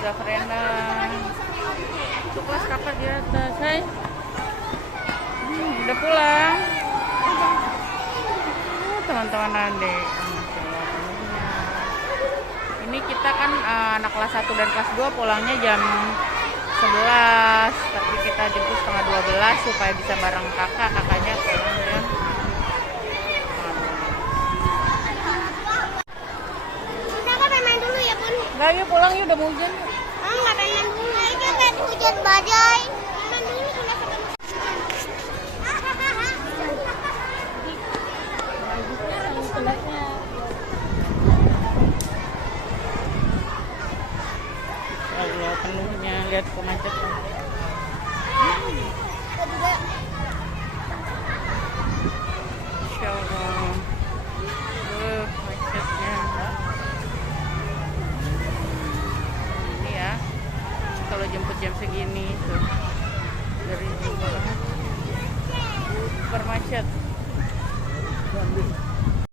Zafrena. Itu kelas kakak di atas. Hai. Udah pulang. Teman-teman adik. Ini kita kan anak kelas 1 dan kelas 2 pulangnya jam 11, tapi kita jemput setengah 12 supaya bisa bareng kakaknya pulang jam. Kita kan main dulu ya, Bun. Nggak, yuk pulang yuk, udah mau hujan. Nggak main dulu. Ini kan hujan badai. Main dulu sudah Allah, penuhnya, lihat kemacetan. Insya Allah. Macetnya. Ini ya, kalau jemput jam segini tuh dari banget. Super macet.